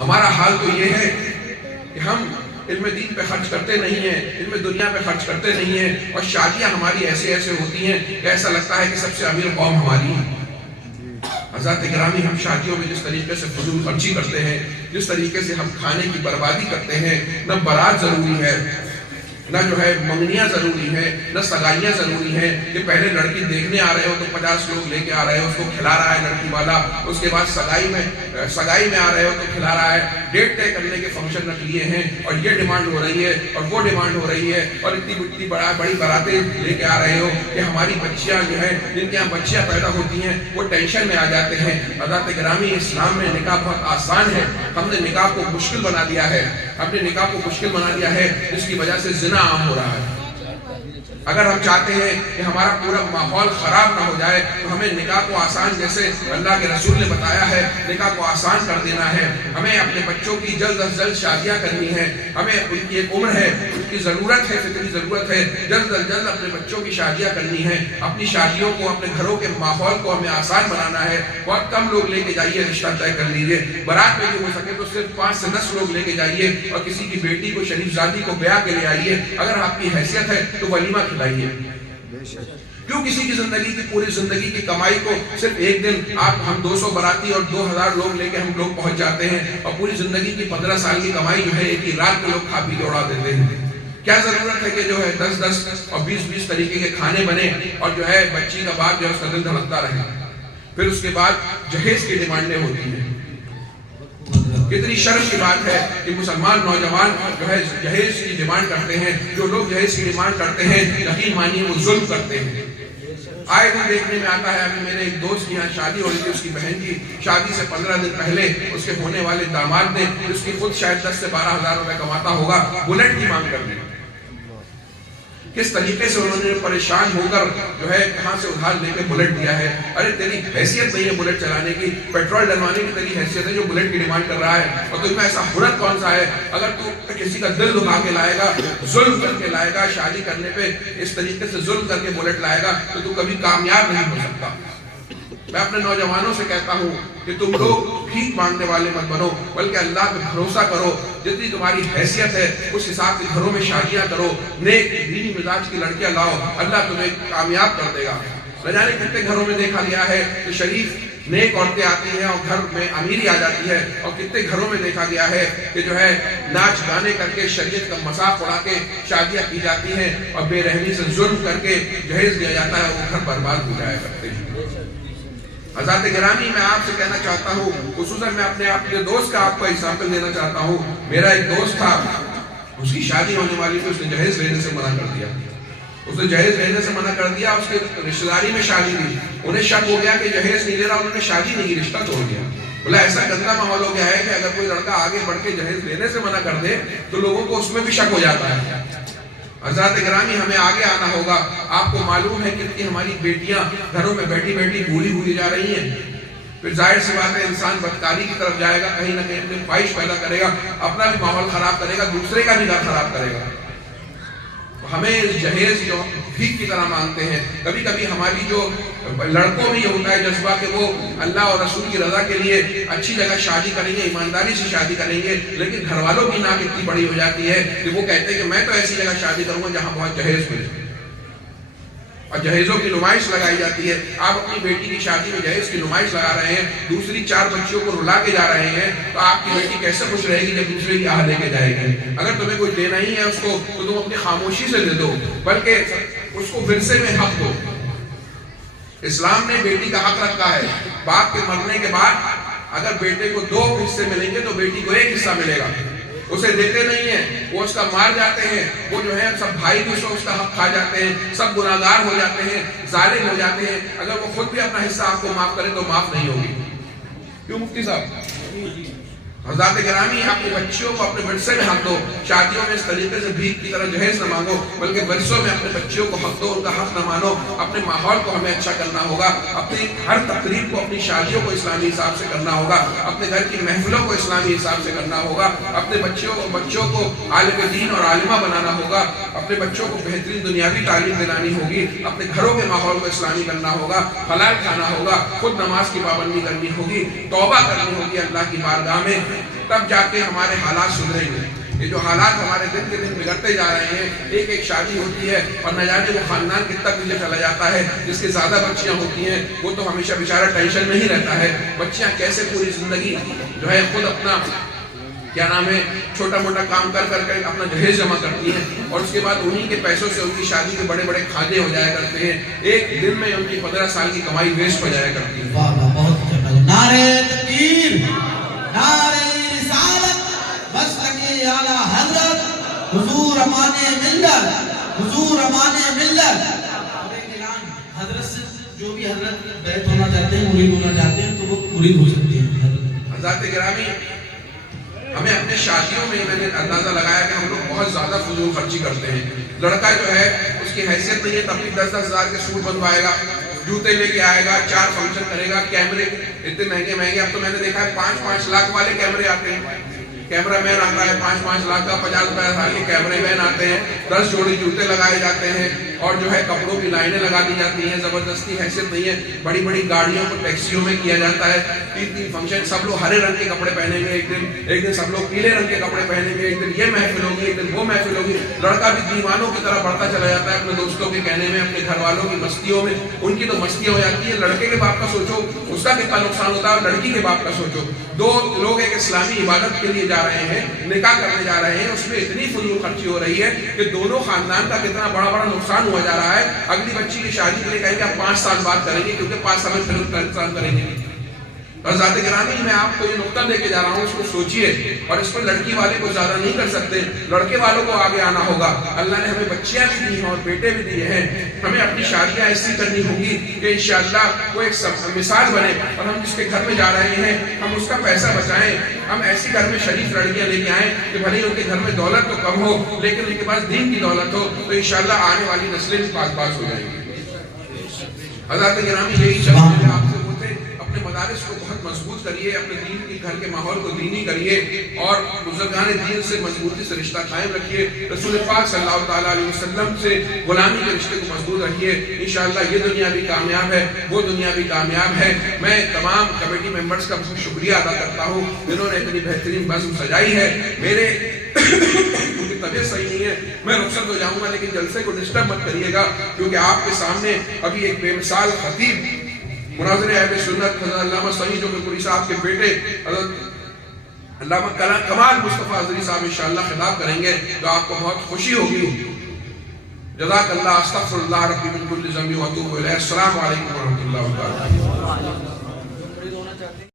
ہمارا حال تو یہ ہے کہ ہم علم دین پہ خرچ کرتے نہیں ہیں، علم دنیا پہ خرچ کرتے نہیں ہیں، اور شادیاں ہماری ایسے ہوتی ہیں کہ ایسا لگتا ہے کہ سب سے امیر قوم ہماری ہے۔ حضرات گرامی، ہم شادیوں میں جس طریقے سے فضول خرچی کرتے ہیں، جس طریقے سے ہم کھانے کی بربادی کرتے ہیں، نہ بارات ضروری ہے، نہ جو ہے منگنیاں ضروری ہیں، نہ سگائیاں ضروری ہیں کہ پہلے لڑکی دیکھنے آ رہے ہو تو 50 لوگ لے کے آ رہے ہو، اس کو کھلا رہا ہے لڑکی والا، اس کے بعد سگائی میں آ رہے ہو تو کھلا رہا ہے، ڈیٹ طے کرنے کے فنکشن رکھ لیے ہیں، اور یہ ڈیمانڈ ہو رہی ہے اور وہ ڈیمانڈ ہو رہی ہے، اور اتنی بڑی باراتیں لے کے آ رہے ہو کہ ہماری بچیاں جو ہیں، جن کے یہاں بچیاں پیدا ہوتی ہیں، وہ ٹینشن میں آ جاتے ہیں۔ حضرات گرامی، اسلام میں نکاح بہت آسان ہے، ہم نے نکاح کو مشکل بنا دیا ہے، جس کی وجہ سے زنا عام ہو رہا ہے۔ اگر ہم چاہتے ہیں کہ ہمارا پورا ماحول خراب نہ ہو جائے تو ہمیں نکاح کو آسان، جیسے اللہ کے رسول نے بتایا ہے، نکاح کو آسان کر دینا ہے۔ ہمیں اپنے بچوں کی جلد از جلد شادیاں کرنی ہے، ہمیں ان کی ایک عمر ہے، ان کی ضرورت ہے، فطری ضرورت ہے، جلد از جلد اپنے بچوں کی شادیاں کرنی ہے۔ اپنی شادیوں کو، اپنے گھروں کے ماحول کو ہمیں آسان بنانا ہے۔ بہت کم لوگ لے کے جائیے، رشتہ طے کر لیجیے، بارات میں بھی ہو سکے تو صرف 5 سے 10 لوگ لے کے جائیے، اور کسی کی بیٹی کو، شریف زادی کو بیاہ کے لے آئیے۔ اگر آپ کی حیثیت ہے تو ولیمہ کھلائیے۔ کیوں کسی کی زندگی کی، پوری زندگی کی کمائی کو صرف ایک دن ہم 200 براتی اور 2000 لوگ لے کے ہم لوگ پہنچ جاتے ہیں، اور پوری زندگی کی 15 سال کی کمائی جو ہے ایک ہی رات میں لوگ کھا پی کے اڑا دیتے ہیں۔ کیا ضرورت ہے کہ جو ہے 10 اور 20 طریقے کے کھانے بنے، اور جو ہے بچی کا باپ جو ہے اس کا دل دھڑکتا رہے؟ پھر اس کے بعد جہیز کی ڈیمانڈیں ہوتی ہیں۔ کتنی شرم کی بات ہے کہ مسلمان نوجوان جو ہے جہیز کی ڈیمانڈ کرتے ہیں۔ جو لوگ جہیز کی ڈیمانڈ کرتے ہیں، یقین مانیے وہ ظلم کرتے ہیں۔ آئے دن دیکھنے میں آتا ہے، ابھی میرے ایک دوست کی یہاں شادی ہو رہی تھی، اس کی بہن کی شادی سے 15 دن پہلے اس کے ہونے والے داماد نے، اس کی خود شاید 10 سے 12 ہزار روپے کماتا ہوگا، بلیٹ کی مانگ کر دی۔ کس طریقے سے انہوں نے پریشان ہو کر جو ہے کہاں سے ادھار لے کے بلیٹ دیا ہے۔ ارے تیری حیثیت نہیں ہے بلیٹ چلانے کی، پیٹرول ڈلوانے کی تیری حیثیت ہے جو بلیٹ کی ڈیمانڈ کر رہا ہے، اور تم میں ایسا ہنر کون سا ہے؟ اگر تو کسی کا دل دکھا کے لائے گا، ظلم کر کے لائے گا، شادی کرنے پہ اس طریقے سے ظلم کر کے بلیٹ لائے گا تو تو کبھی کامیاب نہیں ہو سکتا۔ میں اپنے نوجوانوں سے کہتا ہوں کہ تم لوگ بھیک مانگنے والے مت بنو، بلکہ اللہ پہ بھروسہ کرو۔ جتنی تمہاری حیثیت ہے اس حساب سے گھروں میں شادیاں کرو، نیک دینی مزاج کی لڑکیاں لاؤ، اللہ تمہیں کامیاب کر دے گا۔ نہ جانے کتنے گھروں میں دیکھا گیا ہے کہ شریف نیک عورتیں آتی ہیں اور گھر میں امیری آ جاتی ہے، اور کتنے گھروں میں دیکھا گیا ہے کہ جو ہے ناچ گانے کر کے، شریعت کا مذاق اڑا کے شادیاں کی جاتی ہیں، اور بے رحمی سے ظلم کر کے جہیز دیا جاتا ہے، وہ گھر برباد ہو جایا کرتے ہیں۔ حضرات گرامی، میں آپ سے کہنا چاہتا ہوں، خصوصاً میں اپنے دوست کا آپ کو ایگزامپل دینا چاہتا ہوں۔ میرا ایک دوست تھا، اس کی شادی ہونے والی تھی، اس نے جہیز لینے سے منع کر دیا۔ اس کے رشتہ داری میں شادی تھی، انہیں شک ہو گیا کہ جہیز نہیں لے رہا، انہوں نے شادی نہیں کی، رشتہ توڑ دیا۔ بولا ایسا گندا ماحول ہو گیا ہے کہ اگر کوئی لڑکا آگے بڑھ کے جہیز لینے سے منع کر دے تو لوگوں کو اس میں بھی شک ہو جاتا ہے۔ حضرات گرامی، ہمیں آگے آنا ہوگا۔ آپ کو معلوم ہے کہ ہماری بیٹیاں گھروں میں بیٹھی بیٹھی بوڑھی ہوئی جا رہی ہیں۔ پھر ظاہر سی بات ہے انسان بدکاری کی طرف جائے گا، کہیں نہ کہیں اپنے خواہش پیدا کرے گا، اپنا بھی ماحول خراب کرے گا، دوسرے کا بھی گھر خراب کرے گا۔ ہمیں جہیز جو بھیک کی طرح مانگتے ہیں، کبھی کبھی ہماری جو لڑکوں میں یہ ہوتا ہے جذبہ کہ وہ اللہ اور رسول کی رضا کے لیے اچھی جگہ شادی کریں گے، ایمانداری سے شادی کریں گے، لیکن گھر والوں کی ناک اتنی بڑی ہو جاتی ہے کہ وہ کہتے ہیں کہ میں تو ایسی جگہ شادی کروں گا جہاں بہت جہیز ملے، اور جہیزوں کی نمائش لگائی جاتی ہے۔ آپ اپنی بیٹی کی شادی میں جہیز کی نمائش لگا رہے ہیں، دوسری 4 بچیوں کو رلا کے جا رہے ہیں، تو آپ کی بیٹی کیسے خوش رہے گی جب دوسرے کی آہ لے کے جائے گی؟ اگر تمہیں کوئی دینا ہی ہے اس کو تو تم اپنی خاموشی سے دے دو، بلکہ اس کو ورثے میں حق دو۔ اسلام نے بیٹی کا حق رکھا ہے، باپ کے مرنے کے بعد اگر بیٹے کو 2 حصے ملیں گے تو بیٹی کو 1 حصہ ملے گا۔ اسے دیتے نہیں ہیں، وہ اس کا مار جاتے ہیں، وہ جو ہے سب بھائی بھی اس کا حق کھا جاتے ہیں، سب گناہگار ہو جاتے ہیں، ظالم ہو جاتے ہیں۔ اگر وہ خود بھی اپنا حصہ آپ کو معاف کرے تو معاف نہیں ہوگی۔ کیوں مفتی صاحب؟ حضرات گرامی، اپنے بچیوں کو اپنے ورثے میں حق دو۔ شادیوں میں اس طریقے سے بھیک کی طرح جہیز نہ مانگو، بلکہ ورثوں میں اپنے بچیوں کو حق دو، ان کا حق نہ مانو۔ اپنے ماحول کو ہمیں اچھا کرنا ہوگا، اپنی ہر تقریب کو، اپنی شادیوں کو اسلامی حساب سے کرنا ہوگا، اپنے گھر کی محفلوں کو اسلامی حساب سے کرنا ہوگا، اپنے بچوں کو عالم دین اور عالمہ بنانا ہوگا، اپنے بچوں کو بہترین دنیاوی تعلیم دلانی ہوگی، اپنے گھروں کے ماحول کو اسلامی کرنا ہوگا، حلال کھانا ہوگا، خود نماز کی پابندی کرنی ہوگی، توبہ کرنی ہوگی اللہ کی بارگاہ میں ہیں، تب جا کے ہمارے حالات سدھریں گے۔ یہ جو حالات ہمارے دن کے دن بگڑتے جا رہے ہیں، ایک ایک شادی ہوتی ہے اور نہ جانے وہ خاندان کتنا پیچھے چلا جاتا ہے، جس کے زیادہ بچیاں ہوتی ہیں وہ تو ہمیشہ بیچارہ ٹینشن میں ہی رہتا ہے۔ بچیاں کیسے پوری زندگی جو ہے خود اپنا کیا نام ہے چھوٹا موٹا کام کر کر کے اپنا جہیز جمع کرتی ہیں، اور اس کے بعد انہی کے پیسوں سے ان کی شادی کے بڑے بڑے کھانے ہو جایا کرتے ہیں، ایک دن میں ان کی 15 سال کی کمائی ویسٹ ہو جایا کرتی ہے۔ بہت نعرہ تکبیر، نعرہ رسالت، مسلک اعلی حضرت حضور امان ملت، حضور امان ملت۔ حضرت سے جو بھی حضرت بیعت ہونا چاہتے ہیں، مرید ہونا چاہتے ہیں، تو وہ مرید ہو سکتے ہیں۔ حضرات گرامی، ہمیں اپنے شادیوں میں میں نے اندازہ لگایا کہ ہم لوگ بہت زیادہ فضول خرچی کرتے ہیں۔ لڑکا جو ہے اس کی حیثیت نہیں ہے، تب بھی 10-10 ہزار کے سوٹ بنوائے گا، جوتے لے کے آئے گا، 4 فنکشن کرے گا، کیمرے اتنے مہنگے مہنگے، اب تو میں نے دیکھا ہے 5-5 لاکھ والے کیمرے آتے ہیں، کیمرہ مین آتا ہے 5-5 لاکھ کا، 50 روپے کے کیمرے مین آتے ہیں، 10 جوڑی جوتے لگائے جاتے ہیں، اور جو ہے کپڑوں کی لائنیں لگا دی جاتی ہیں، زبردستی حیثیت نہیں ہے، بڑی بڑی گاڑیوں کو ٹیکسیوں میں کیا جاتا ہے، 3 فنکشن، سب لوگ ہرے رنگ کے کپڑے پہنیں گے، ایک دن سب لوگ پیلے رنگ کے کپڑے پہنیں گے، ایک دن یہ محفل ہوگی، ایک دن وہ محفل ہوگی۔ لڑکا بھی دیوانوں کی طرح بڑھتا چلا جاتا ہے اپنے دوستوں کے کہنے میں، اپنے گھر والوں کی مستیوں میں، ان کی تو مستیاں ہو جاتی ہیں۔ لڑکے کے باپ کا سوچو اس کا کتنا نقصان ہوتا ہے، اور لڑکی کے باپ کا سوچو۔ 2 لوگ ایک اسلامی عبادت کے لیے جا رہے ہیں، نکاح کرنے جا رہے ہیں، اس میں اتنی فضول خرچی ہو رہی ہے کہ دونوں خاندان کا کتنا بڑا بڑا نقصان ہوا جا رہا ہے۔ اگلی بچی کی شادی کے لیے کہیں گے آپ 5 سال بعد کریں گے، کیونکہ 5 سال میں پھر انتظام کریں گے۔ اور ذات گرامی، میں آپ کو یہ نقطہ دے کے جا رہا ہوں، اس کو سوچئے، اور اس پر لڑکی والے کو زیادہ نہیں کر سکتے، لڑکے والوں کو آگے آنا ہوگا۔ اللہ نے ہمیں بچیاں بھی دی ہیں اور بیٹے بھی دیے ہیں، ہمیں اپنی شادیاں ایسی کرنی ہوگی کہ انشاءاللہ وہ ایک مثال بنے، اور ہم جس کے گھر میں جا رہے ہیں ہم اس کا پیسہ بچائیں، ہم ایسی گھر میں شریف لڑکیاں لے کے آئیں کہ بھلے ان کے گھر میں دولت تو کم ہو لیکن ان کے پاس دین کی دولت ہو، تو انشاءاللہ آنے والی نسلیں بھی پاس ہو جائیں گی۔ حضرات گرامی، یہی چاہتے ہیں آپ سے ہوتے، اپنے مدارس کو بہت مضبوط کریے، اپنے دین کے گھر کے ماحول کو دینی کریے، اور بزرگان دین سے مضبوطی سے رشتہ قائم رکھیے، رسول پاک صلی اللہ تعالیٰ علیہ وسلم سے غلامی کے رشتے کو مضبوط رکھیے، انشاءاللہ یہ دنیا بھی کامیاب ہے، وہ دنیا بھی کامیاب ہے۔ میں تمام کمیٹی ممبرز کا شکریہ ادا کرتا ہوں جنہوں نے اتنی بہترین بزم سجائی ہے۔ میرے طبیعت صحیح نہیں ہے، میں رخصت ہو جاؤں گا، لیکن جلسے کو ڈسٹرب مت کریے گا، کیونکہ آپ کے سامنے ابھی ایک بے مثال خطیب مناظر اہل سنت حضرت علامہ سعید جوکر پوری صاحب کے بیٹے حضرت علامہ کمال مصطفیٰ حضری صاحب انشاءاللہ خطاب کریں گے، تو آپ کو بہت خوشی ہوگی۔ جزاک اللہ، استغفر اللہ ربی من کل ذنب و اتوب الیہ۔ السلام علیکم ورحمۃ اللہ وبرکاتہ۔